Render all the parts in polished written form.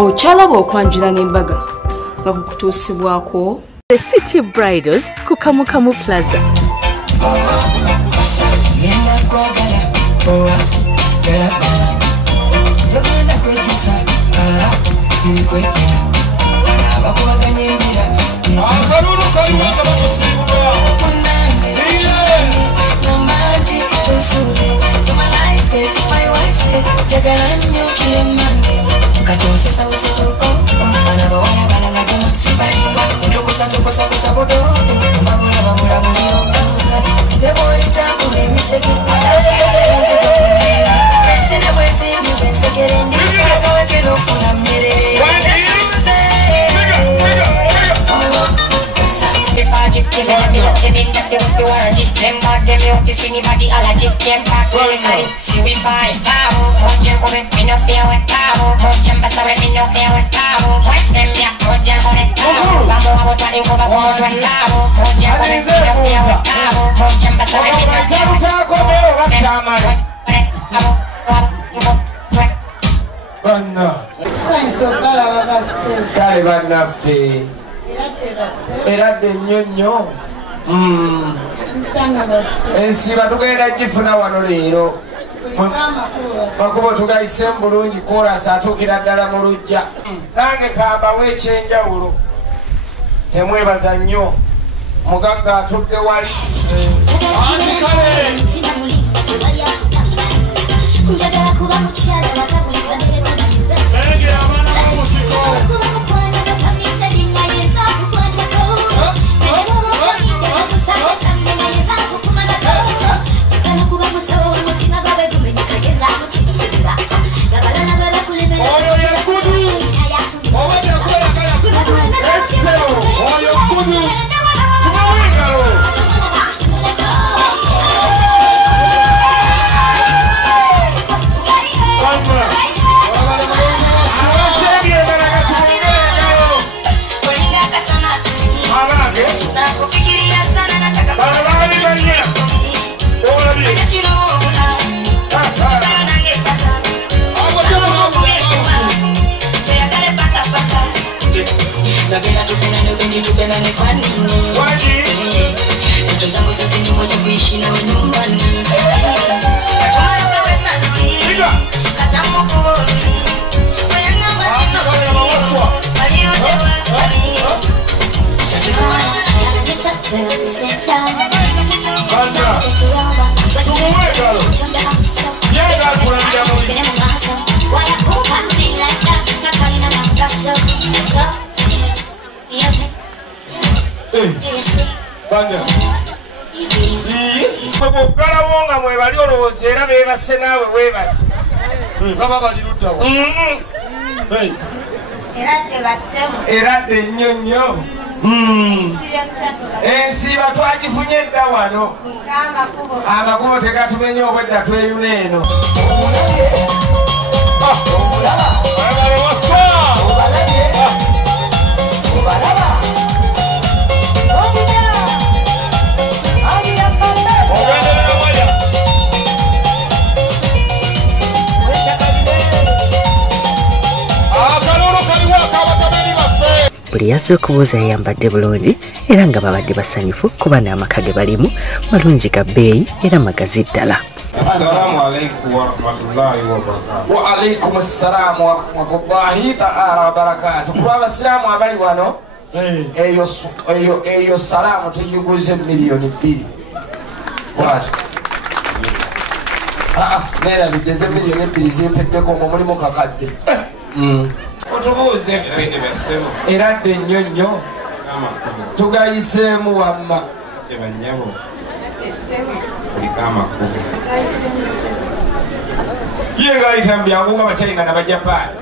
Ochalaba okwanjula n'embaga nga kukutuusibwako The City Bridals ku Kamukamu Plaza. Kale bannaffe era nnyonnyo ensiba tugenda gifuna wano leero makubo tugayise bulungi koolasi atuukira ddala mu lujja nange kambawo ekyenjawulo temwebaza nnyo mugagga atudde wali Bw'oggalawo nga mwebali olowooza era beebase naawe weebase baba baliruddawo eradde nnyo nnyo ensiba twagifunye edda wano amakubo tegatumenye obwedda tweyuna eno Buli yazze okubuuza yayambadde bulungi era nga babadde basanyufu kuba n'amaka ge balimu malungi ga bbeeyi era magazi ddala. Assalamu alaikum wa rahmatullahi wa barakatuh. Wa alaikum assalam wa rahmatullahi ta'ala wa barakatuh. Kuba abasiraamu abali wano eyo salaamu tuyiguze miliyoni 2. Kwati neerabidde ze miliyoni 2 zimpeddeko omwo mulimu kakadde. Otubuuze ffe eradde nnyo nnyo tugayiseemu wamma ye ngayita mbyangu nga Bachina n'Abajapani.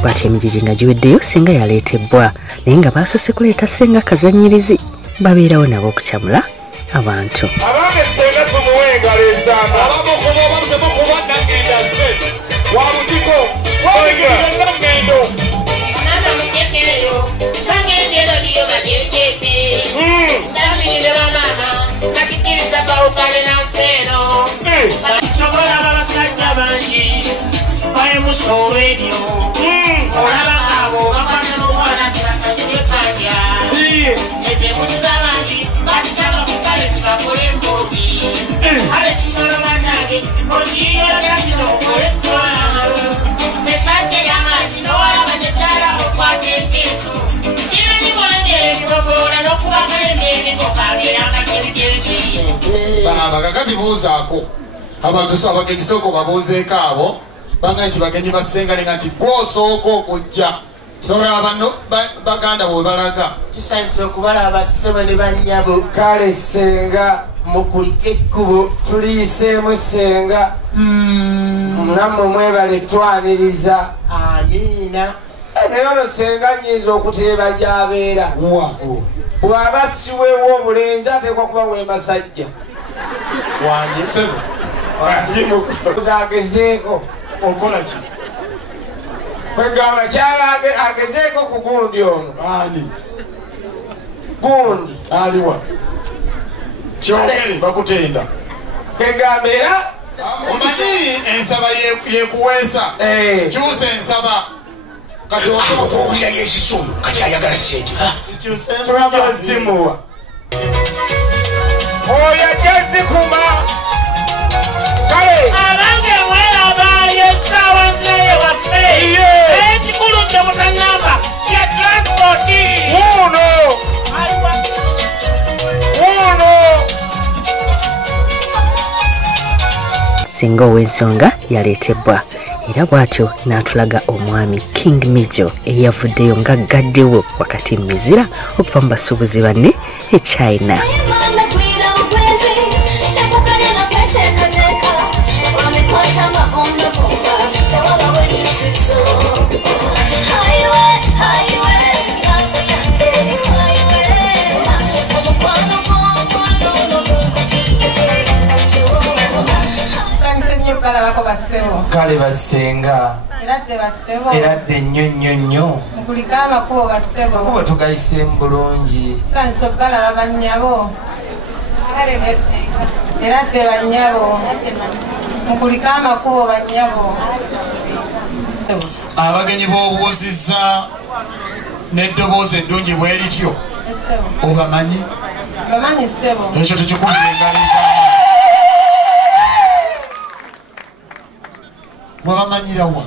bw'ati emijiji nga giweddeyo singa yaleetebwa naye nga baasose kuleeta ssenga kazanyirizi babeerawo nabo okukyamula abantu abange senga tumuwengala ezaama abamukuba nagenda ze wabutiko wabigenda ngendo nana mukekeyo bangendero liyo bagyekete ndabirire bamama bakikiriza bawukale nanseno togola babasajja bangi bayimusoolo ebyo olaba abo bakwana n'omwana tibasasule panja ezemuliza bangi batisanga kukale tibakole emboozi ale kisolo banage okiyolyakino okole twalo esajja lyamaaki n'owalaba neddala okwata enkeeso simanyi bwongere bibogola n'okubagala embeegekokageyangatebigengi baba kakati buuzaako abantu so abagenyi sooka babuuzeeko abo banga nti bagenyi basenga nenga nti gwosooka okujja nolaba baganda bwe balaga tusanyusa okubalaba ssebo ne bannyabo kale senga mukulike ekkubo tuliyiseemu senga nammwe mwebale twaniriza amiina naye ono senga nyinza okuteeba gy'abeera bw'aba siweewo obulenzi ateekwa kuba wemasajja wange sebo agezeeko okola ki kwegamba kyala agezeeko ku gundi ono ani gundi aliwa kyogere bakutenda kwegamba era omanyi ensaba yekuweesa kyusa ensaba okuwulira yekisolo kati ayagala sente tulabazimuwa oyo ajazikuma kale abange mwerabayo essaawa nzirayo waffe ekikulu kye mutanyamba ya transpoti wuuno singa ow'ensonga yaleetebwa era bw'atyo n'atulaga omwami King Mijo eyavuddeyo nga gaddewo wakati mizira okuva mu basuubuzi banne e China. kale basenga eradde nnyo nnyo nnyo mukulika amakubo bassebo kuba tugayiseemu bulungi sanso balaba bannyabo eradde bannyabo mukulika amakubo bannyabo abagenyi b'obuuzizza n'eddoboozi eddungi bwe lityo obamanyi bamanyi ssebo ekyo tukikubira engaliza wabamanyirawa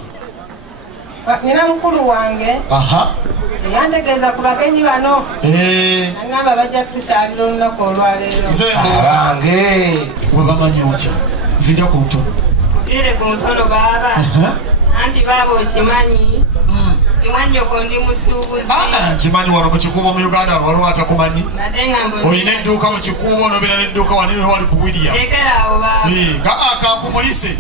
nina mukulu wange yantegeeza ku bagenyi bano agamba bajja kutukyalira olunaku olwaleero abange webamanyi otya nvira ku ntono ire ku ntono baaba anti baaba okimanyi timwanjoko ndi musuubuzi nkimanyi wano mu kikuubo mu uganda waliwo atakumanyi ate nga olina edduuka mu kikuubo onobeera n'edduuka wanire wali ku william lekeraawo baaba kankumulise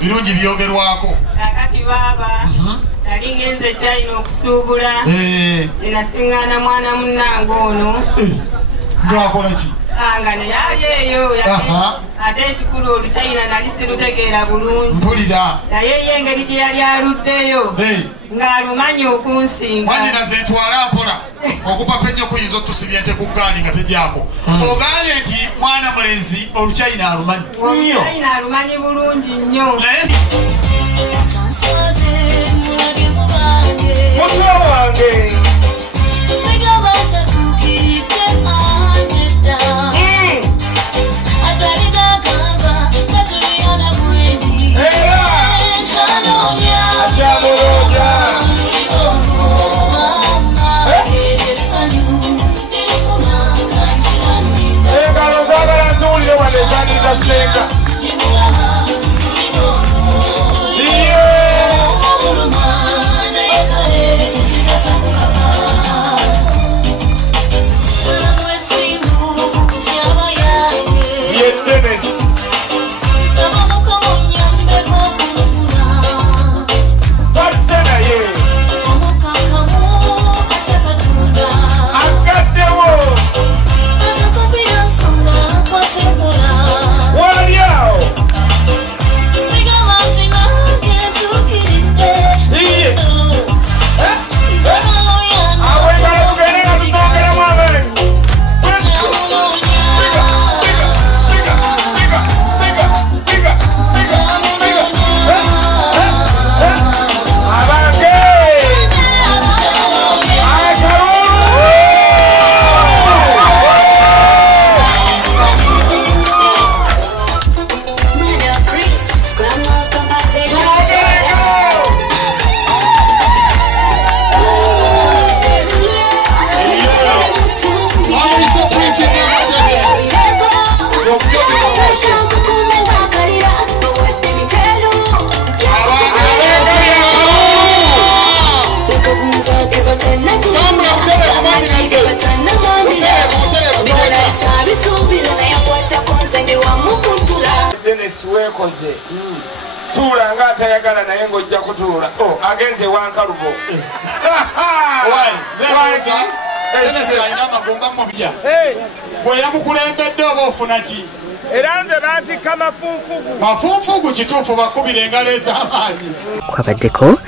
birungi byogerwako kakati baaba nali ngenze China okusuubula enasiŋŋaana mwana munnange ono ngaakola ki nga neyali eyo ate ekikulu oluchina nali sirutegeera bulungi mpulira naye ye engeri gye yali aluddeyo ng'alumanyi okunsinga wanyinaze ntwala mpola okupapa ennyo kuyinza otusibya nte ku gaani nga tegyako ogambye nti mwana mulenzi oluchina alumanyi oluchina alumanyi bulungi nnyo muto wange engalo z'abalanziwulire wano ezaniriza senga byakoze tuula nga atayagala naye ng'ojja kutuula agenze wankalubo alina amagomba mubya bwe yamukulembedde oba ofuna ki era nze bantikka mafunfugu kituufu bakubira engalo ez'amaanyi kwabaddeko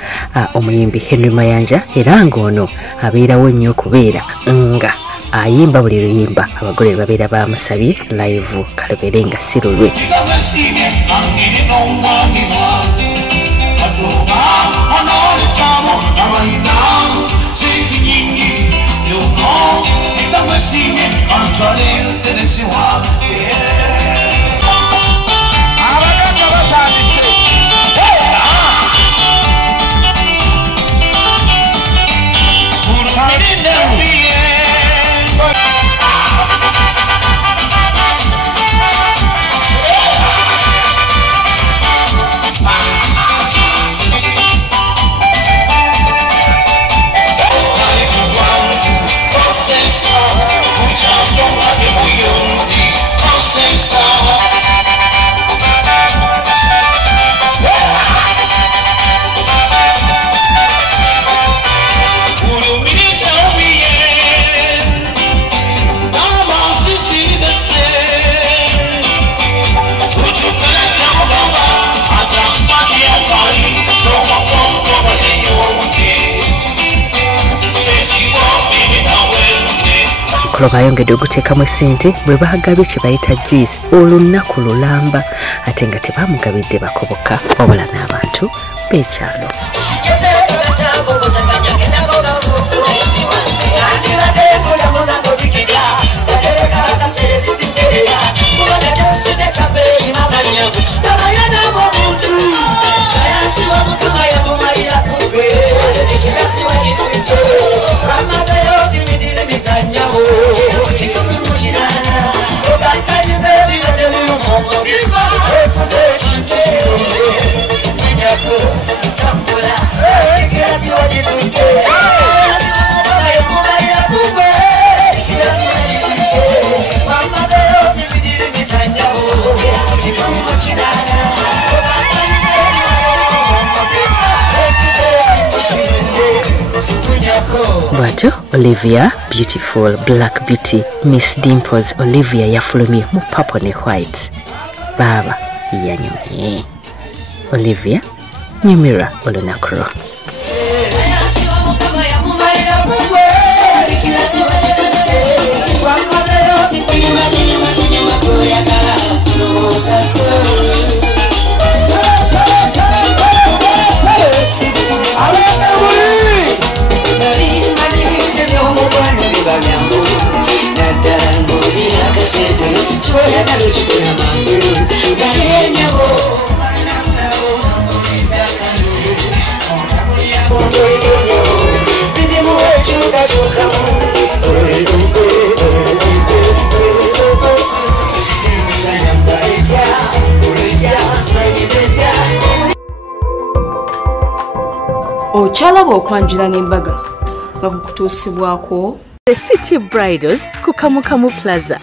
omuyimbi Henry Mayanja era ng'ono abeerawo nnyo okubeera nga ayimba buli luyimba abagole babeera bamusabye live kalubere nga si lulwe bayongedde okuteekamu essente bwe baagabye kye bayita juice olunaku lulamba ate nga tebamugabidde bakoboka wabula n'abantu b'ekyalo bwatyo Olivia Beautiful Black Beauty Miss Dimples Olivia yafulumye mu purple ne white baba yanyumye Olivia nyumira olunaku lwo Ochalaba okwanjula n'embaga nga kukutuusibwako The City Bridals ku Kamukamu Plaza.